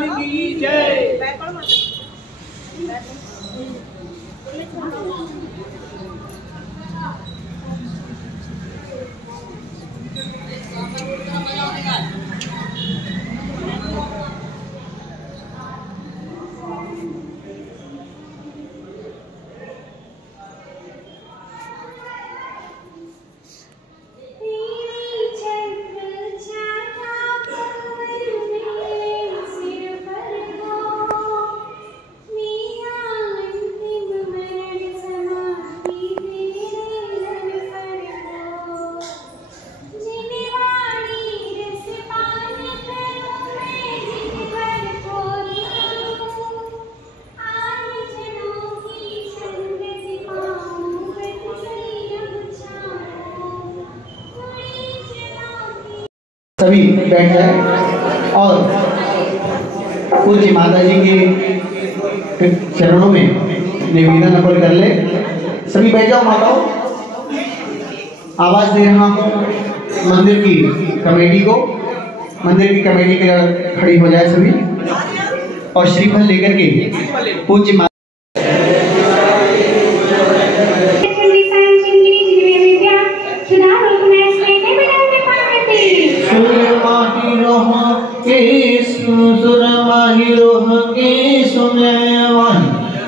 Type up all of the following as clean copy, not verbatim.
महारानी की जय। सभी बैठ जाए और पूज्य माता जी के चरणों में निवेदन अर्पण कर ले। सभी बैठ जाओ माताओं। आवाज दे रहा हूँ मंदिर की कमेटी को। मंदिर की कमेटी के खड़ी हो जाए सभी और श्रीफल लेकर के पूज्य माता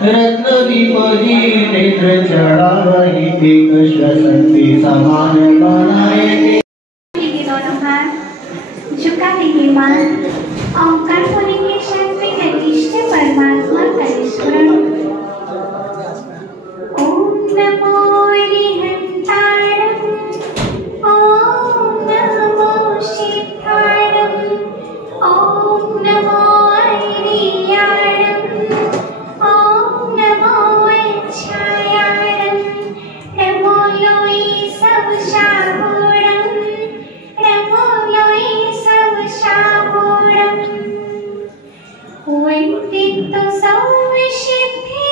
रत्न दीपजी नेत्र चढ़ावही एक शक्ति समान बनाए। दोनों हाथ झुका देंगे मां। ओंकार बोलेंगे शांति कनिष्ठ परमात्मा का स्मरण। ओम नमो हरिहंताणं, ओम नमो शिवाणं, ओम नमो हरियाणं, ओम नमो अच्छायाणं, नमो लोई सब शाबोणं, नमो लोई सब शाबोणं। वैदिक सौविशिद्धि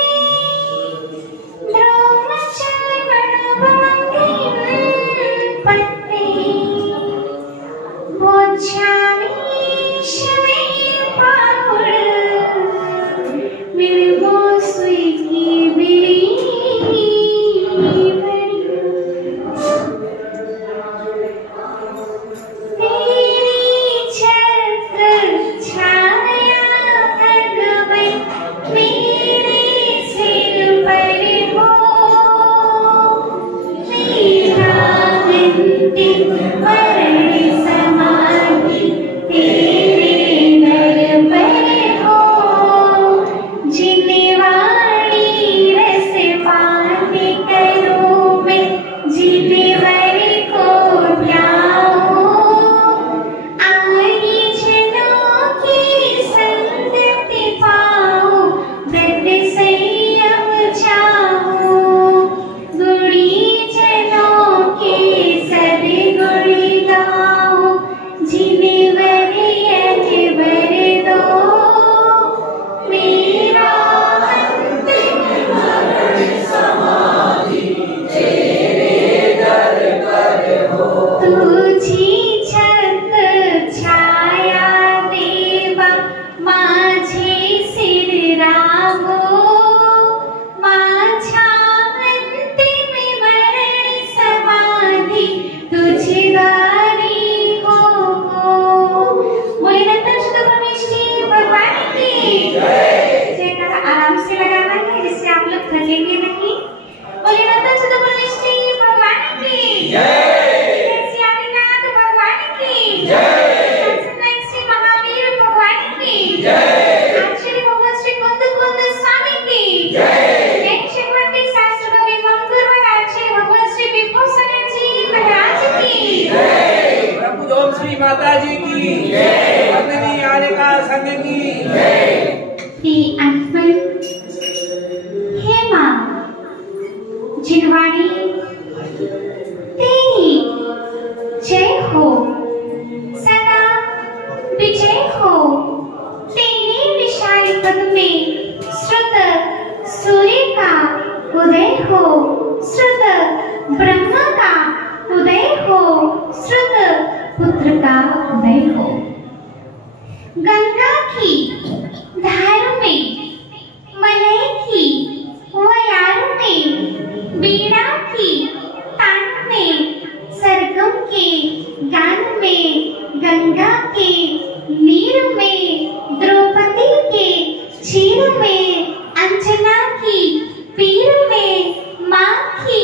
माताजी की जय। वंदनीय आलिका संघ की जय। हे मां जिनवाणी तेरी जय हो, सदा विजय हो। तेरे विशाल पद में श्रुत सूर्य का उदय हो, श्रुत ब्रह्मा का उदय हो, श्रुत पुत्र का उदय हो। गंगा की धार में, मलय की वयार में, बीड़ा की तान में, सरगम के गान में, गंगा के नीर में, द्रौपदी के चीर में, अंजना की पीर में, माँ की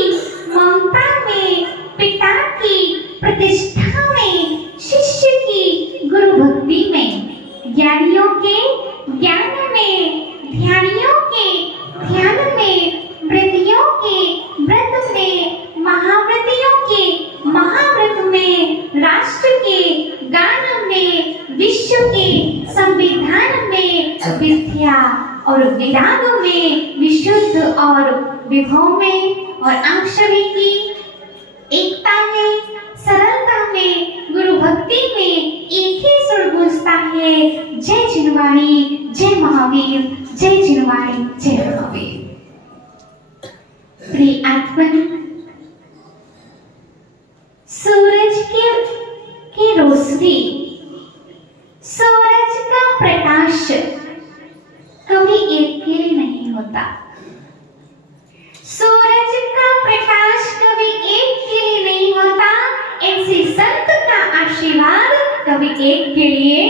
ममता में, पिता की प्रतिष्ठा में, शिष्य की गुरु भक्ति में, ज्ञानियों के ज्ञान में, ध्यानियों के ध्यान में, व्रतियों के व्रत में, महाव्रतियों के महाव्रत में, राष्ट्र के गान में, विश्व के संविधान में, विद्या और विराग में, विशुद्ध और विभव में, और आप सभी की एकता में, सरलता में, गुरु भक्ति में एक ही सुर गूंजता है, जय जिनवाणी, जय महावीर, जय जिनवाणी, जय महावीर। प्रिय आत्मन, सूरज की रोशनी, सूरज का प्रकाश कभी एक के लिए नहीं होता। सूरज का प्रकाश कभी एक के लिए नहीं होता। ऐसे संत का आशीर्वाद कभी एक के लिए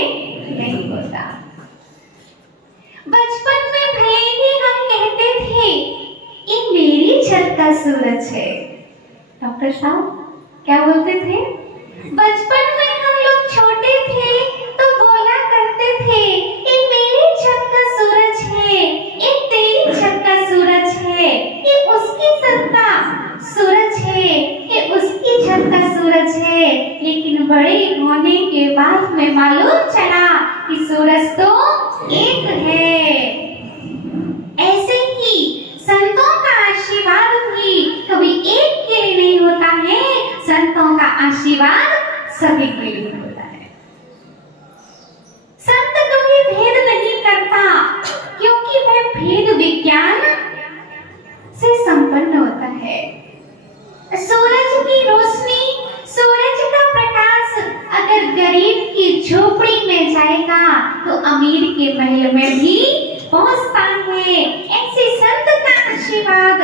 नहीं होता। बचपन में भले ही हम कहते थे ये मेरी छत का सूरज है। डॉक्टर साहब क्या बोलते थे? बचपन में हम लोग छोटे थे तो बोला करते थे ये मेरी छत का सूरज है, ये तेरी छत का सूरज है, ये उसकी छत का सूरज है, ये उसकी छत का सूरज है। लेकिन बड़े होने के बाद में मालूम चला कि सूरज तो एक है। ऐसे ही संतों का आशीर्वाद भी कभी एक के लिए नहीं होता है, संतों का आशीर्वाद सभी के लिए होता है। संत कभी भेद नहीं करता क्योंकि वह भेद विज्ञान से संपन्न होता है। सूरज की रोशनी, सूरज का प्रकाश अगर गरीब की झोपड़ी में जाएगा तो अमीर के महल में भी पहुंचता है। ऐसे संत का आशीर्वाद,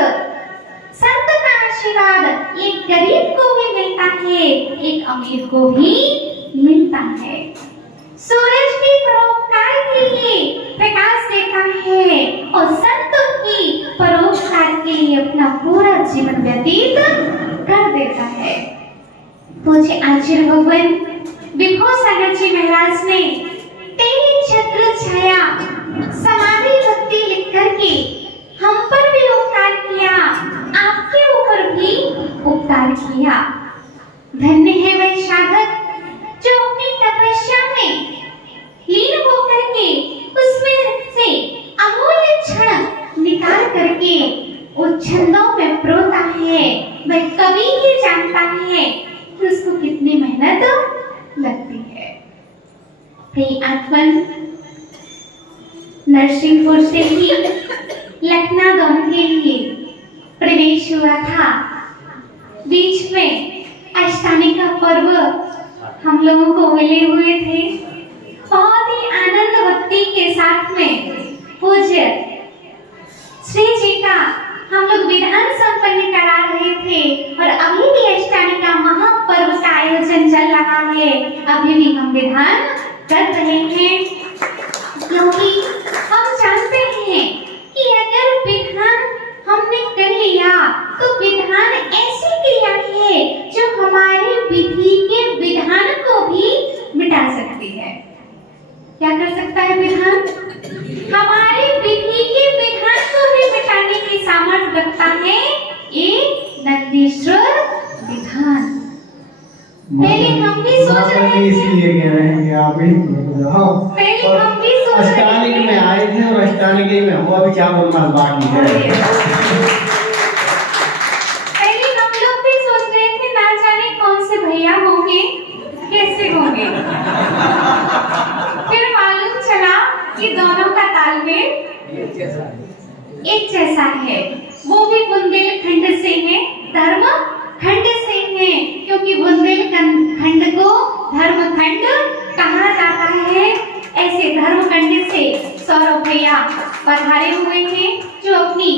संत का आशीर्वाद एक गरीब को भी मिलता है, एक अमीर को भी मिलता है। सूरज भी परोपकार के लिए प्रकाश देता है और संत ही परोपकार के लिए अपना पूरा जीवन व्यतीत कर देता है। पूज्य आचार्य भगवान विभो सागर जी महाराज ने तेरी छत्र छाया समाधि भक्ति लिख करके हम पर भी उपकार किया, आपके ऊपर भी उपकार किया। धन्य है वह साधक जो अपनी तपस्या में लीन होकर के उसमें से अमूल्य क्षण निकाल करके उन छंदों में प्रोता है। वह कभी ही जानता है कि उसको कितनी मेहनत लगती है। प्रिय आत्मन, नरसिंहपुर से ही लखनऊ गांव के लिए प्रवेश हुआ था। बीच में अष्टमी का पर्व हम लोगों को मिले हुए थे। बहुत ही आनंद भक्ति के साथ में पूज्य श्री जी का हम लोग विधान संपन्न करा रहे थे और अभी भी अष्टमी का महापर्व का आयोजन चल रहा है। अभी भी हम विधान कर रहे हैं क्योंकि हम जानते हैं कि अगर विधान हमने कर लिया तो विधान ऐसी क्रिया है जो हमारी विधि के विधान को भी मिटा सकती है। क्या कर सकता है विधान? हमारे विधि के विधान को भी मिटाने की सामर्थ्य रखता है ये नंदीश्वर विधान। पहले हम भी सोच रहे थे, इसलिए कह रहे हैं कि आप ही पहले हम भी सोच रहे अष्टानी में आए थे और अष्टानी में हुआ भी चार उन्माद बाकी है। पहले हम लोग भी सोच रहे थे ना जाने कौन से भैया होंगे, कैसे होंगे। फिर मालूम चला कि दोनों का तालमेल एक जैसा है। वो भी बुंदेलखंड से है, धर्म खंड से है, क्योंकि बुंदेलखंड को धर्म खंड कहा जाता है। ऐसे धर्म पंडित से सौरभ भैया पधारे हुए हैं, जो अपनी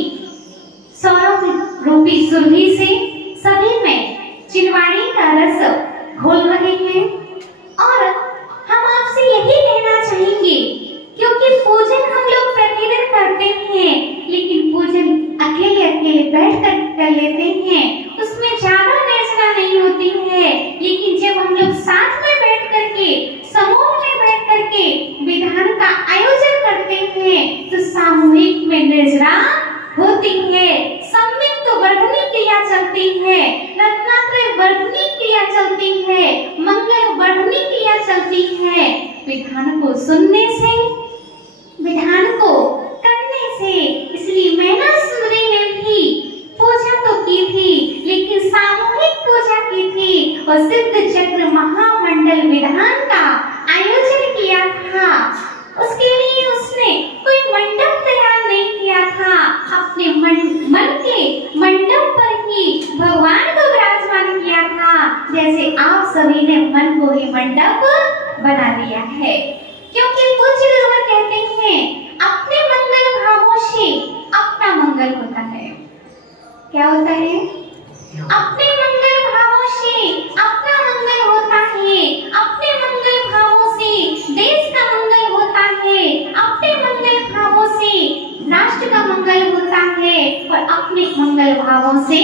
सौरभ रूपी सुरभि से सभी में चिनवाड़ी का रस घोल रहे हैं। और हम आपसे यही कहना चाहेंगे, क्योंकि पूजन हम लोग प्रतिदिन करते हैं, लेकिन पूजन अकेले अकेले बैठ कर लेते हैं, उसमें ज्यादा निर्जना नहीं होती है। लेकिन जब हम लोग साथ में बैठ करके, समूह में बैठ करके विधान का आयोजन करते हैं, तो सामूहिक में निर्जना होती है, सम्मिलित वर्धनी क्रिया चलती है, रत्नात्रय वर्धनी क्रिया चलती है, मंगल वर्धनी क्रिया चलती है। विधान को सुनने से, विधान को करने से, इसलिए मैना सुंदरी ने भी पूजा तो की थी, लेकिन सामूहिक पूजा की थी और सिद्ध चक्र महामंडल विधान का आयोजन किया था। उसके लिए उसने कोई मंडप तैयार नहीं किया था, अपने मन के मंडप पर ही भगवान को विराजमान किया था, जैसे आप सभी ने मन को ही मंडप बना दिया है। क्योंकि पूज्य गुरुवर कहते हैं, अपने मंगल भावों से अपना मंगल होता है। क्या होता है? अपने मंगल भावों से अपना मंगल होता है, अपने मंगल भावों से देश का मंगल होता है, अपने मंगल भावों से राष्ट्र का मंगल होता है, और अपने मंगल भावों से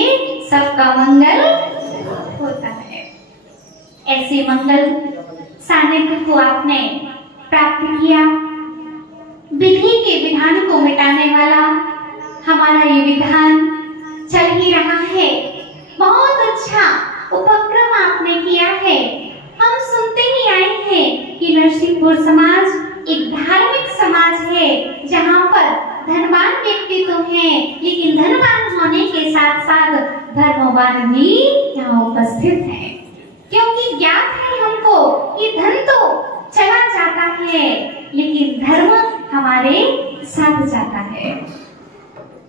सबका मंगल होता है। ऐसे मंगल सानिध्य को आपने प्राप्त किया। विधि के विधान को मिटाने वाला हमारा ये विधान चल ही रहा है। बहुत अच्छा उपक्रम आपने किया है। हम सुनते ही आए हैं कि नरसिंहपुर समाज एक धार्मिक समाज है, जहाँ पर धनवान व्यक्ति तो हैं, लेकिन धनवान होने के साथ साथ धर्मवान भी यहाँ उपस्थित हैं। क्योंकि ज्ञात है हमको कि धन तो चला जाता है, लेकिन धर्म हमारे साथ जाता है।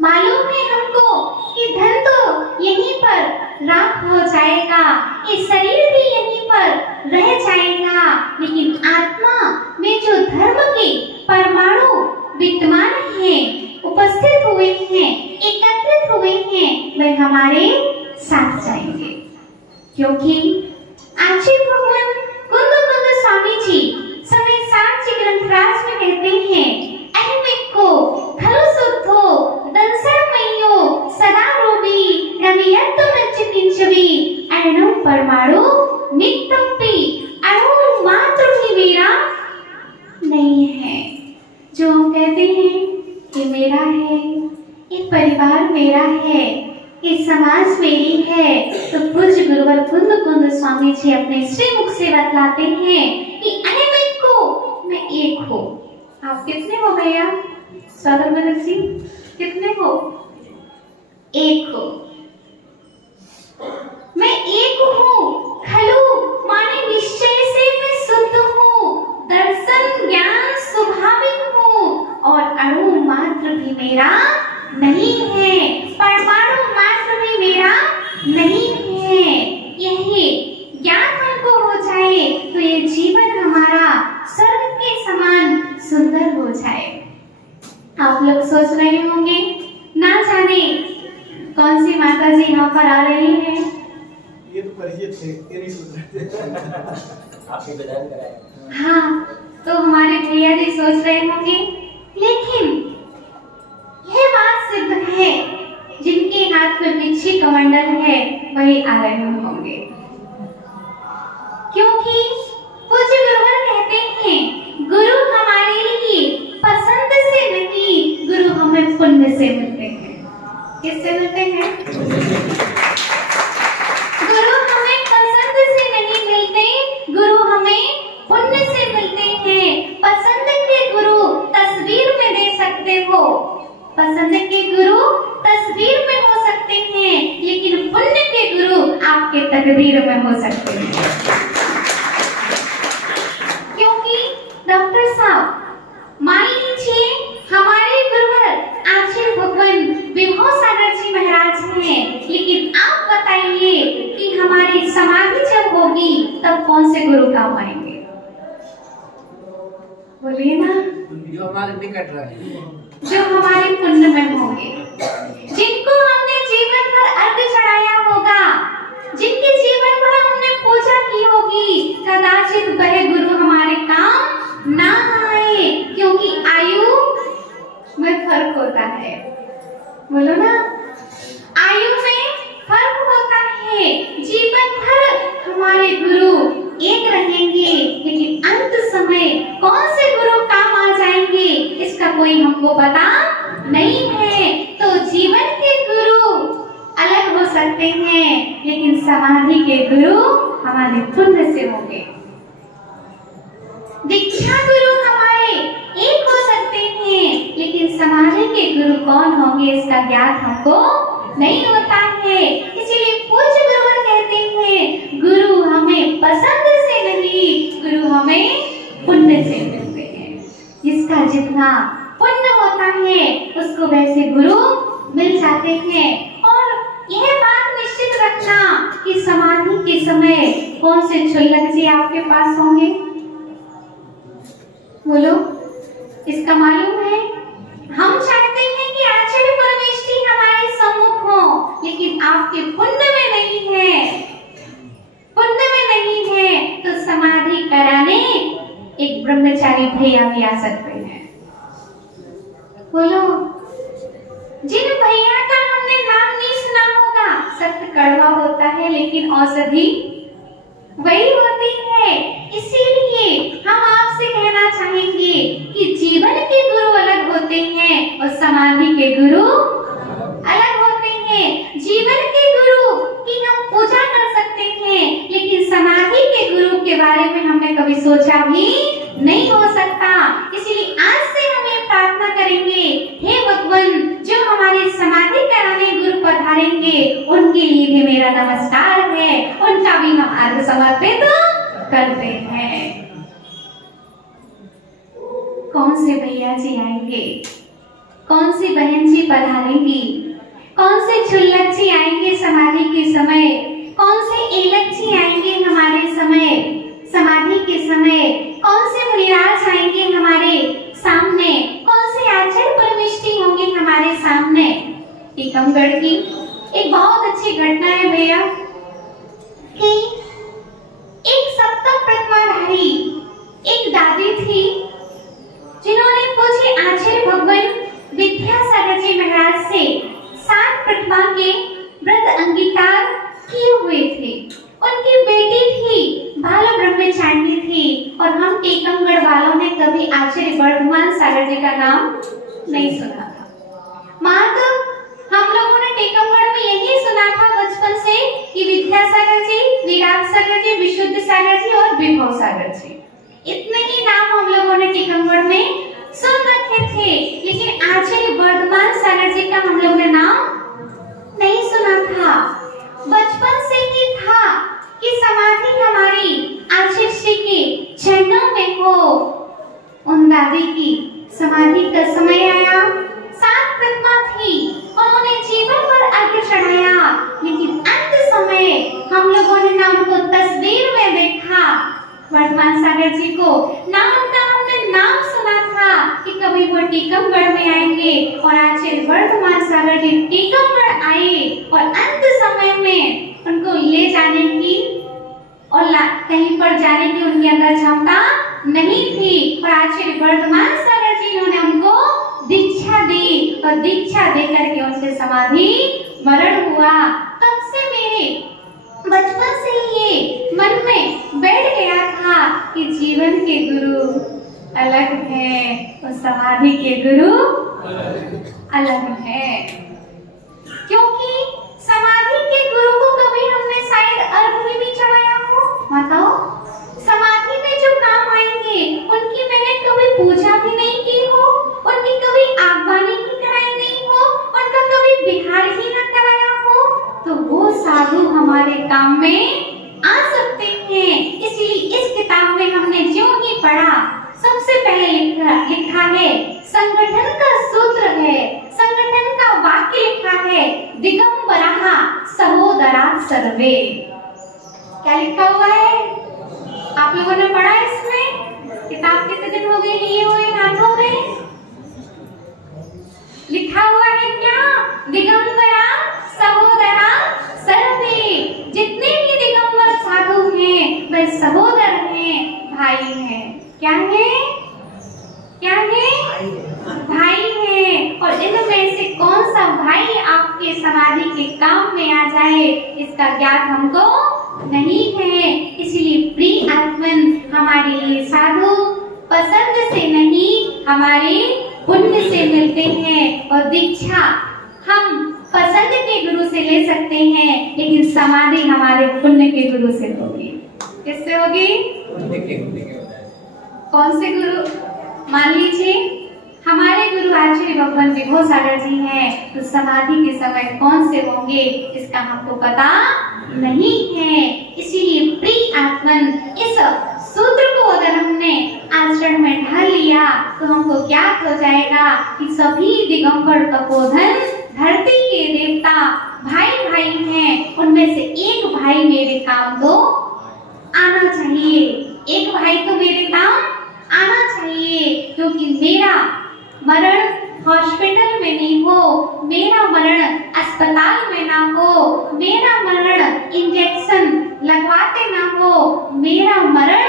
मालूम है हमको कि धन तो यहीं पर राख हो जाएगा, ये शरीर भी यहीं पर रह जाएगा, लेकिन आत्मा में जो धर्म के परमाणु विद्यमान हैं, उपस्थित हुए हैं, एकत्रित हुए हैं, वे हमारे साथ जाएंगे। क्योंकि आचार्य भगवान कुंद स्वामी जी समय 7 जी ग्रंथराज में कहते हैं, अहिमिको खलु सुद्धो दंसरमयो सदा रूपी नवियत्त मच्चिकिंचवी अणु परमाणु मित्तम्पि अणु मात्र भी मेरा नहीं है। जो हम कहते हैं कि मेरा है, ये परिवार मेरा है, ये समाज मेरी है, तो पूज्य गुरुवर कुंद स्वामी जी अपने श्रीमुख से बतलाते हैं कि अहिमिको मैं एक हूँ। आप कितने हो भैया? स्वागत मनोज जी, कितने हो? एक हो। मैं एक हूँ, खलु माने निश्चय से मैं शुद्ध हूँ, दर्शन ज्ञान स्वाभाविक हूँ, और अणु मात्र भी मेरा नहीं है, परमाणु मात्र भी मेरा नहीं है। यही ज्ञान हमको हो जाए तो ये जीवन हमारा स्वर्ग के समान सुंदर हो जाए। आप लोग सोच रहे होंगे, ना जाने कौन सी माता जी यहाँ पर आ रही है। ये तो परिचित थे, ये नहीं सोच रहे थे। आपने बयान कराया। हाँ, तो हमारे भैया जी सोच रहे होंगे, लेकिन यह बात सिद्ध है, जिनके हाथ में पिछी कमंडल है वही आ रहे होंगे। क्योंकि पूज्य गुरुवर कहते हैं, गुरु हमारे लिए पसंद से नहीं, गुरु हमें पुण्य से मिलते हैं। किससे मिलते हैं? गुरु हमें पसंद से नहीं मिलते, गुरु हमें पुण्य से मिलते हैं। पसंद के गुरु तस्वीर में दे सकते हो, पसंद के गुरु तस्वीर में हो सकते हैं, लेकिन पुण्य के गुरु आपके तकदीर में हो सकते हैं। क्योंकि डॉक्टर साहब, मान लीजिए हमारे गुरुवर आचार्य भगवान विभो सागर जी महाराज हैं, लेकिन आप बताइए कि हमारी समाधि जब होगी तब कौन से गुरु काम आएंगे? बोलिए। ना, जो हमारे निकट रहे, जो हमारे पुण्य में होंगे, जिनको हमने जीवन भर अर्घ चढ़ाया होगा, जिनके जीवन भर हमने पूजा की होगी, कदाचित वह गुरु हमारे काम ना आए, क्योंकि आयु में फर्क होता है। बोलो ना, आयु में फर्क होता है। जीवन भर हमारे गुरु एक रहेंगे, लेकिन अंत समय कौन से गुरु काम आ जाएंगे इसका कोई हमको पता नहीं है। तो जीवन के गुरु अलग हो सकते हैं, लेकिन समाधि के गुरु हमारे पुण्य से होंगे। दीक्षा गुरु हमारे एक हो सकते हैं, लेकिन समाधि के गुरु कौन होंगे इसका ज्ञान हमको नहीं होता है। इसलिए पूज्य गुरुवर कहते हैं, गुरु हमें पसंद से नहीं, गुरु हमें पुण्य से मिलते हैं। जिसका जितना पुण्य होता है उसको वैसे गुरु मिल जाते हैं। और यह बात निश्चित रखना कि समाधि के समय कौन से क्षुल्लक जी आपके पास होंगे, बोलो, इसका मालूम है? हम चाहते हैं कि आचार्य परमेष्ठी हमारे सम्मुख हो, लेकिन आपके पुण्य में नहीं है, पुण्य में नहीं है, तो समाधि कराने एक ब्रह्मचारी भैया भी आ सकते हैं। बोलो, जिन भैया का हमने नाम नहीं सुना होगा, सत्य कड़वा होता है लेकिन औषधि वही होती है। इसीलिए हम आपसे कहना चाहेंगे कि जीवन के गुरु अलग होते हैं और समाधि के गुरु अलग होते हैं। जीवन के गुरु की हम पूजा कर सकते हैं, लेकिन समाधि के गुरु के बारे में हमने कभी सोचा भी नहीं हो सकता। इसलिए आज से हम ये प्रार्थना करेंगे, हे भगवान, जो हमारे समाधि कराने गुरु पधारेंगे उनके लिए भी मेरा नमस्कार है, उनका भी हम अर्घ समर्पित करते हैं। कौन से भैया जी आएंगे, कौन सी बहन जी पधारेंगी, कौन से क्षुल्लक जी आएंगे समाधि के समय, कौन से एलक जी आएंगे हमारे समय समाधि के समय, कौन से मुनिराज आएंगे हमारे सामने, कौन से आचार्य परमेष्ठी होंगे हमारे सामने। टीकमगढ़ की एक बहुत अच्छी घटना है भैया कि एक सप्तम प्रतिमाधारी एक दादी थी, जिन्होंने पूज्य आचार्य भगवान विद्यासागर जी महाराज से 7 प्रतिमा के व्रत अंगीकार किए हुए थे। उनकी बेटी थी, बाल ब्रह्मचारिणी थी, और हम टीकमगढ़ वालों ने कभी आचार्य वर्धमान सागर जी का नाम नहीं सुना था। मात्र हम लोगों ने टीकमगढ़ में यही सुना था बचपन से कि विद्यासागर जी, विराट सागर जी, विशुद्ध सागर जी और विभव सागर जी, इतने ही नाम हम लोगों ने टीकमगढ़ में सुन रखे थे, लेकिन आचार्य वर्धमान सागर जी का हम लोगों ने नाम नहीं सुना था। बचपन से ही था कि समाधि हमारी आचार्य श्री के चरणों में हो। उन दादी की समाधि का समय आया, 7 प्रतिमा थी, उन्होंने जीवन भर अर्घ्य चढ़ाया, लेकिन अंत समय हम लोगों ने ना उनको तस्वीर में देखा, वर्धमान सागर जी को ना उनका हमने नाम सुना था कि कभी वो टीकमगढ़ में आएंगे, और आचार्य वर्धमान सागर जी टीकमगढ़ आए और अंत समय में उनको ले जाने की और कहीं पर जाने की उनके अंदर क्षमता नहीं थी, और आचार्य वर्धमान सागर जी ने उनको दीक्षा दी, और दीक्षा देकर के उनसे समाधि मरण हुआ। तब से मेरे बचपन से ये मन में बैठ गया था कि जीवन के गुरु अलग है और समाधि के गुरु अलग है, क्योंकि समाधि के गुरु को कभी हमने शायद अर्घ भी नहीं चढ़ाया हो। बताओ, समाधि में जो काम आएंगे उनकी मैंने कभी पूजा भी नहीं की हो, उनकी कभी आगवानी ही कराई नहीं हो, उनका कभी बिहार ही न कराया हो, तो वो साधु हमारे काम में आ सकते हैं। इसलिए इस किताब में हमने जो ही पढ़ा, सबसे पहले लिखा है, संगठन का सूत्र है, संगठन का वाक्य लिखा है, दिगंबरः सहोदरा सर्वे। क्या लिखा हुआ है? आप लोगों ने पढ़ा इसमें? किताब कितने दिन हो गए लिए हुए हाथों में? लिखा हुआ है क्या? दिगंबरा सहोदरा सर्वे। जितने भी दिगंबर साधु हैं वे सहोदर हैं, भाई हैं। क्या है? क्या है? भाई है। और इनमें से कौन सा भाई आपके समाधि के काम में आ जाए इसका ज्ञान हमको नहीं है। इसलिए प्रिय आत्मन, हमारे लिए साधु पसंद से नहीं हमारे पुण्य से मिलते हैं। और दीक्षा हम पसंद के गुरु से ले सकते हैं, लेकिन समाधि हमारे पुण्य के गुरु से होगी। किससे होगी? कौन से गुरु? मान लीजिए हमारे गुरु आचार्य भगवान विभो सागर जी हैं, तो समाधि के समय कौन से होंगे इसका हमको पता नहीं है। इसीलिए प्रिय आत्मन, इस सूत्र को अगर हमने आचरण में ढाल लिया तो हमको ज्ञात हो जाएगा कि सभी दिगंबर तपोधन धरती के देवता भाई भाई हैं। उनमें से एक भाई मेरे काम तो आना चाहिए, एक भाई तो मेरे काम आना चाहिए, क्योंकि मेरा मरण हॉस्पिटल में नहीं हो, मेरा मरण अस्पताल में ना हो, मेरा मरण इंजेक्शन लगवाते ना हो, मेरा मरण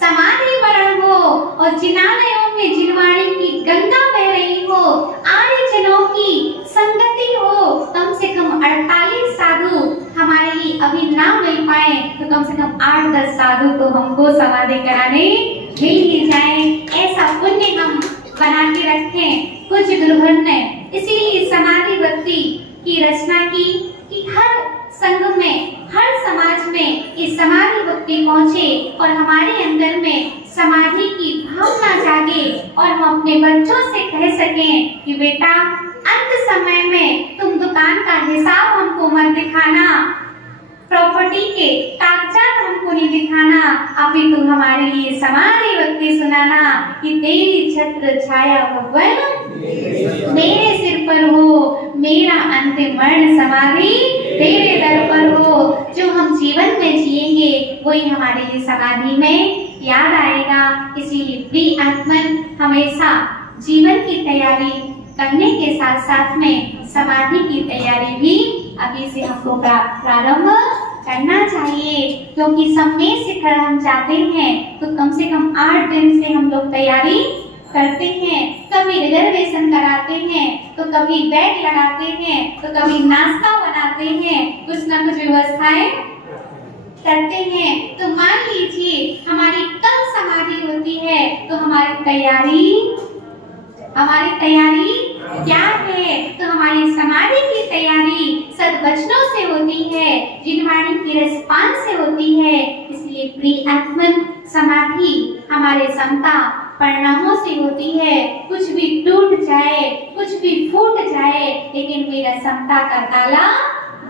समाधि मरण हो। और जिनालयों में जिनवाणी की गंगा बह रही हो, आर्य जनों की संगति हो। कम से कम 48 साधु हमारे लिए अभी ना मिल पाए तो कम से कम 8-10 साधु तो हमको समाधि कराने मिल ही जाए। ऐसा पुण्य हम बना के रखें। कुछ गुरुवर ने इसीलिए समाधि भक्ति की रचना की कि हर संघ में, हर समाज में इस समाधि भक्ति पहुंचे और हमारे अंदर में समाधि की भावना जागे और हम अपने बच्चों से कह सकें कि बेटा अंत समय में तुम दुकान का हिसाब हमको मत दिखाना, प्रॉपर्टी के कागजात हमको नहीं दिखाना, अभी तुम हमारे लिए समाधि भक्ति सुनाना कि तेरी छत्र छाया भगवान मेरे सिर पर हो, मेरा अंतिम मरण समाधि तेरे दर पर हो। जो हम जीवन में जिएंगे वही हमारे लिए समाधि में याद आएगा। इसीलिए प्रिय आत्मन, हमेशा जीवन की तैयारी करने के साथ साथ में समाधि की तैयारी भी अभी से हमको प्रारंभ करना चाहिए, क्योंकि समय शिखर हम जाते हैं तो कम से कम 8 दिन से हम लोग तैयारी करते हैं। कभी रिजर्वेशन कराते हैं, तो कभी बैग लगाते हैं, तो कभी नाश्ता बनाते हैं, कुछ ना कुछ व्यवस्थाएं करते हैं। तो मान लीजिए हमारी कल समाधि होती है तो हमारी तैयारी क्या है? तो हमारी समाधि की तैयारी सद्वचनों से होती है, जिनवाणी की रिस्पांस से होती है। इसलिए प्रिय आत्मन, समाधि हमारे समता परिणामों से होती है। कुछ भी टूट जाए, कुछ भी फूट जाए, लेकिन मेरा समता का ताला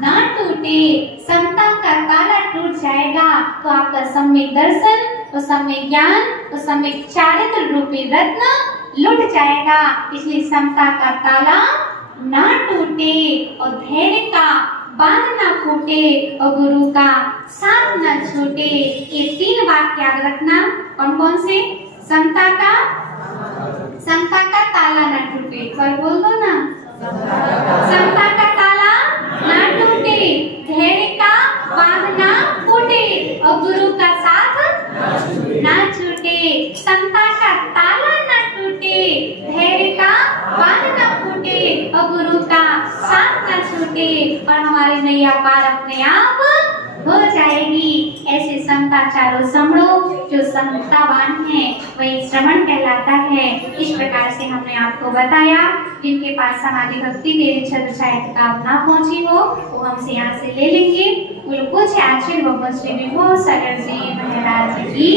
ना टूटे। समता का ताला टूट जाएगा तो आपका सम्यक दर्शन, तो सम्यक ज्ञान, तो सम्यक चारित्र रूपी रत्न लुट जाएगा। इसलिए समता का ताला ना टूटे और धैर्य का बांध ना फूटे और गुरु का साथ न छूटे। ये 3 वाक्य याद रखना। कौन कौन से? समता का ताला ना टूटे, पर बोल दो ना। समता का ताला ना टूटे, धैर्य का बांध ना फूटे और गुरु का साथ ना छूटे। समता का ताला ना टूटे, धैर्य का बांध ना फूटे और गुरु का साथ ना छूटे, और हमारी नैया पार अपने आप हो जाएगी। ऐसे समता चारों समड़ो, जो समतावान है वही श्रवण कहलाता है। इस प्रकार से हमने आपको बताया। जिनके पास समाधि भक्ति मेरे छत्र छाया किताब ना पहुंची हो वो हमसे यहाँ से ले लेंगे। पूज्य आचार्य भगवान श्री विभो सागर जी महाराज की